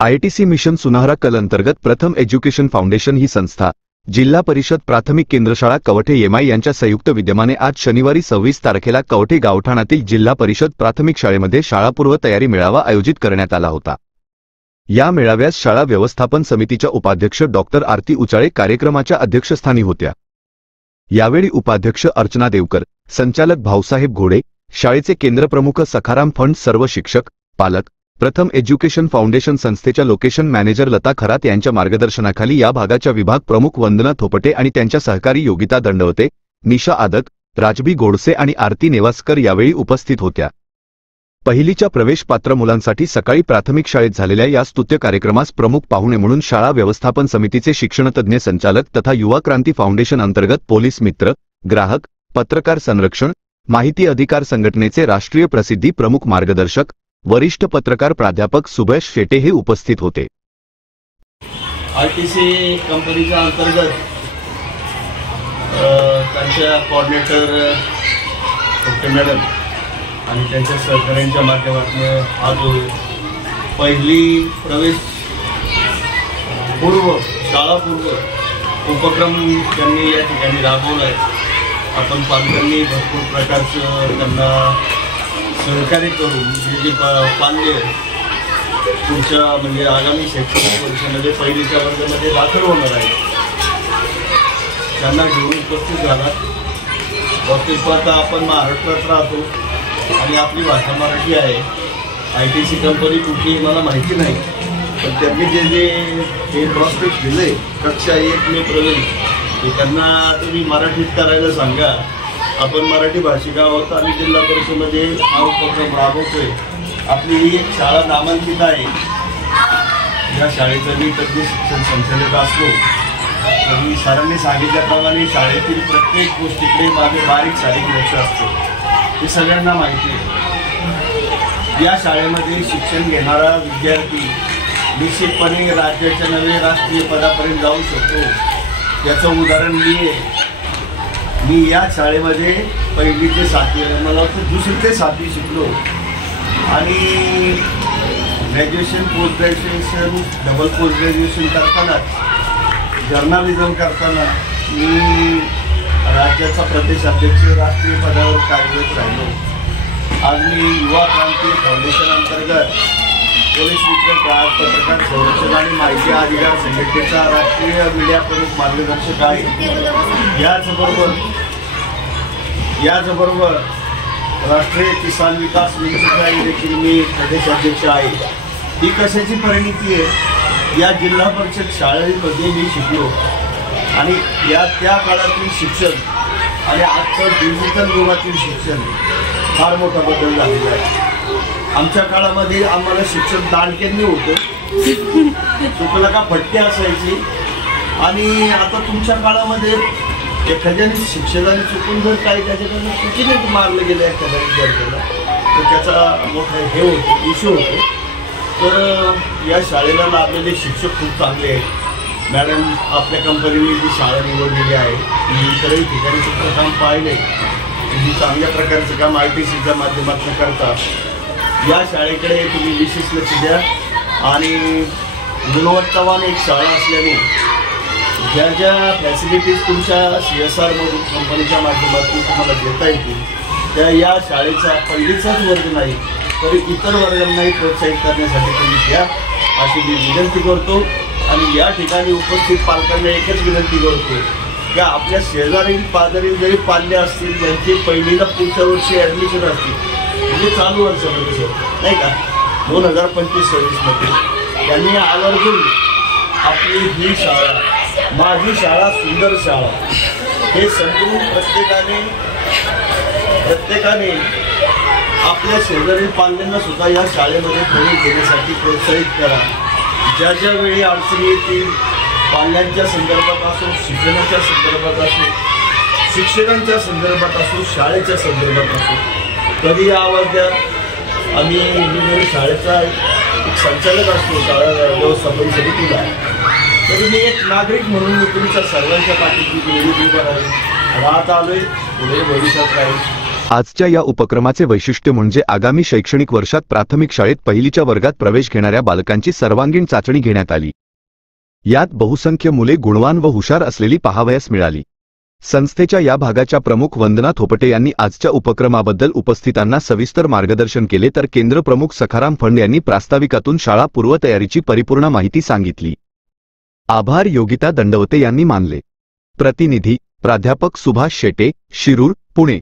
IITC mission सुनाहरा कल अंतर्गत प्रथम एज्युकेशन फाउंडेशन ही संस्था, जिल्हा परिषद प्राथमिक केंद्रशाळा कवठे एमआय यांच्या संयुक्त विद्यमाने आज शनिवारी 26 तारखेला कवठे गावठाणातील जिल्हा परिषद प्राथमिक शाळेमध्ये शाळापूर्व तयारी मेळावा आयोजित करण्यात आला होता। या मेळाव्यास शाळा व्यवस्थापन समितीच्या उपाध्यक्ष डॉक्टर आरती उचाळे कार्यक्रमाच्या अध्यक्षस्थानी होत्या। यावेळी उपाध्यक्ष अर्चना देवकर, संचालक भाऊसाहेब घोडे, शाळेचे केंद्रप्रमुख सखाराम फंड, सर्व शिक्षक, पालक, प्रथम एज्युकेशन फाउंडेशन संस्थेच्या लोकेशन मॅनेजर लता खरात यांच्या मार्गदर्शनाखाली या भागाच्या विभाग प्रमुख वंदना थोपटे आणि त्यांच्या सहकारी योगिता दंडवते, निशा आदक, राजबी गोडसे आणि आरती नेवासकर यावेळी उपस्थित होत्या। पहिलीच्या प्रवेश पात्र मुलांसाठी सकाळी प्राथमिक शाळेत झालेल्या या स्तुत्य कार्यक्रमास प्रमुख पाहुणे म्हणून शाळा व्यवस्थापन समितीचे शिक्षणतज्ञ संचालक तथा युवा क्रांती फाउंडेशन अंतर्गत पोलीस मित्र, ग्राहक, पत्रकार संरक्षण, माहिती अधिकार संघटनेचे राष्ट्रीय प्रसिद्धी प्रमुख मार्गदर्शक, वरिष्ठ पत्रकार प्राध्यापक सुभाष शेटे हे उपस्थित होते। आरटीसी कंपनीच्या अंतर्गत त्यांच्या कोऑर्डिनेटर डॉक्टर मॅडम आणि त्यांच्या सहकार्यांच्या माध्यमातून आज पहिली प्रवेश पूर्व शाळापूर्व उपक्रम त्यांनी या ठिकाणी राबवला आहे। आपण पालकांनी भरपूर प्रकारचं त्यांना सहकार्य करून जे पाल्य पुढच्या म्हणजे आगामी शैक्षणिक वर्षामध्ये पहिलीच्या वर्गामध्ये दाखल होणार आहे त्यांना घेऊन उपस्थित झाला। बाबतीत आता आपण महाराष्ट्रात राहतो आणि आपली भाषा मराठी आहे। IITC कंपनी कुठली मला माहिती नाही, पण त्यांनी जे प्रॉस्पेक्ट दिले कक्षा 1 में प्रवेश हे त्यांना तुम्ही मराठीत करायला सांगा। आपण मराठी भाषिक आहोत आणि जिल्हा परिषदेमध्ये हा उपक्रम राबवतोय। आपली ही एक शाळा नामांकित आहे। या शाळेचं मी तज्ञ शिक्षण संचालक असलो तरी सरांनी सांगितल्याप्रमाणे शाळेतील प्रत्येक गोष्टीकडे माझे बारीक सारीक लक्ष असते, हे सगळ्यांना माहिती आहे। या शाळेमध्ये शिक्षण घेणारा विद्यार्थी निश्चितपणे राज्याच्या नव्हे राष्ट्रीय पदापर्यंत जाऊ शकतो। याचं उदाहरण मी या शाळेमध्ये पहिली ते 7वी, मला वाटतं 2री ते 7वी शिकलो आणि graduation, post graduation, double post graduation करताना, जर्नलिझम करताना मी राज्याचा प्रदेश अध्यक्ष राष्ट्रीय पदावर कार्यरत राहिलो। आज मी युवा क्रांती फाउंडेशन अंतर्गत पोलीस मित्र, पत्रकार संरक्षण आणि माहिती अधिकार संघटनेचा राष्ट्रीय मीडिया प्रमुख मार्गदर्शक आहे। याचबरोबर राष्ट्रीय किसान विकास मंचचा देखील मी प्रदेश अध्यक्ष आहे। ही कशाची परिणिती आहे? या जिल्हा परिषद शाळेमध्ये मी शिकलो आणि त्या काळातील शिक्षण आणि आजचं डिजिटल युगातील शिक्षण फार मोठा बदल झालेला आहे। आमच्या काळामध्ये आम्हाला शिक्षण दांडक्यांनी होतं, चुकला का फटके असायची आणि आता तुमच्या काळामध्ये एखाद्याने शिक्षकाने चुकून जर काही त्याच्याकडनं चुकीने मारलं गेलं एखाद्या विद्यार्थ्याला तर त्याचा मोठा हे होतो, इश्यू होतो। तर या शाळेला लाभलेले शिक्षक खूप चांगले आहेत। मॅडम आपल्या कंपनीने जी शाळा निवडलेली आहे मी इतरही ठिकाणी तुमचं काम पाहिलं आहे, जी चांगल्या प्रकारचं काम IITCच्या माध्यमातून करता। या शाळेकडे तुम्ही विशेष लक्ष द्या आणि गुणवत्तावान एक शाळा असल्याने ज्या ज्या फॅसिलिटीज तुमच्या CSR मधून कंपनीच्या माध्यमातून तुम्हाला देता येतील त्या या शाळेचा पहिलीचाच वर्ग नाही तरी इतर वर्गांनाही प्रोत्साहित करण्यासाठी तुम्ही द्या अशी मी विनंती करतो। आणि या ठिकाणी उपस्थित पालकांना एकच विनंती करतो की आपल्या शेजारी पाजारी जरी पाल्य असतील ज्यांची पहिलीला पुढच्या वर्षी ॲडमिशन असतील, म्हणजे चालू वर्षामध्ये सर नाही का 2025-26 मध्ये त्यांनी आवर्जून आपली ही शाळा, माझी शाळा सुंदर शाळा हे समजून प्रत्येकाने आपल्या शेजारी पाल्यांना सुद्धा या शाळेमध्ये प्रवेश घेण्यासाठी प्रोत्साहित करा। ज्या ज्या वेळी अडचणी येतील पाल्यांच्या संदर्भात असो, शिक्षणाच्या संदर्भात असो, शिक्षकांच्या संदर्भात असो, शाळेच्या संदर्भात असो, कधी आवाज द्या। मी शाळेचा एक संचालक असतो शाळा व्यवस्थापन समितीला, तरी मी एक नागरिक म्हणून मी तुमच्या सर्वांच्या पाठीशी नेहमी उभा राहील, राहत आलोय, पुढे भविष्यात राहील। आजच्या या उपक्रमाचे वैशिष्ट्य म्हणजे आगामी शैक्षणिक वर्षात प्राथमिक शाळेत पहिलीच्या वर्गात प्रवेश घेणाऱ्या बालकांची सर्वांगीण चाचणी घेण्यात आली। यात बहुसंख्य मुले गुणवान व हुशार असलेली पाहावयास मिळाली। संस्थेच्या या भागाच्या प्रमुख वंदना थोपटे यांनी आजच्या उपक्रमाबद्दल उपस्थितांना सविस्तर मार्गदर्शन केले, तर केंद्र प्रमुख सखाराम फंड यांनी प्रास्ताविकातून शाळा पूर्वतयारीची परिपूर्ण माहिती सांगितली। आभार योगिता दंडवते यांनी मानले। प्रतिनिधी प्राध्यापक सुभाष शेटे, शिरूर, पुणे।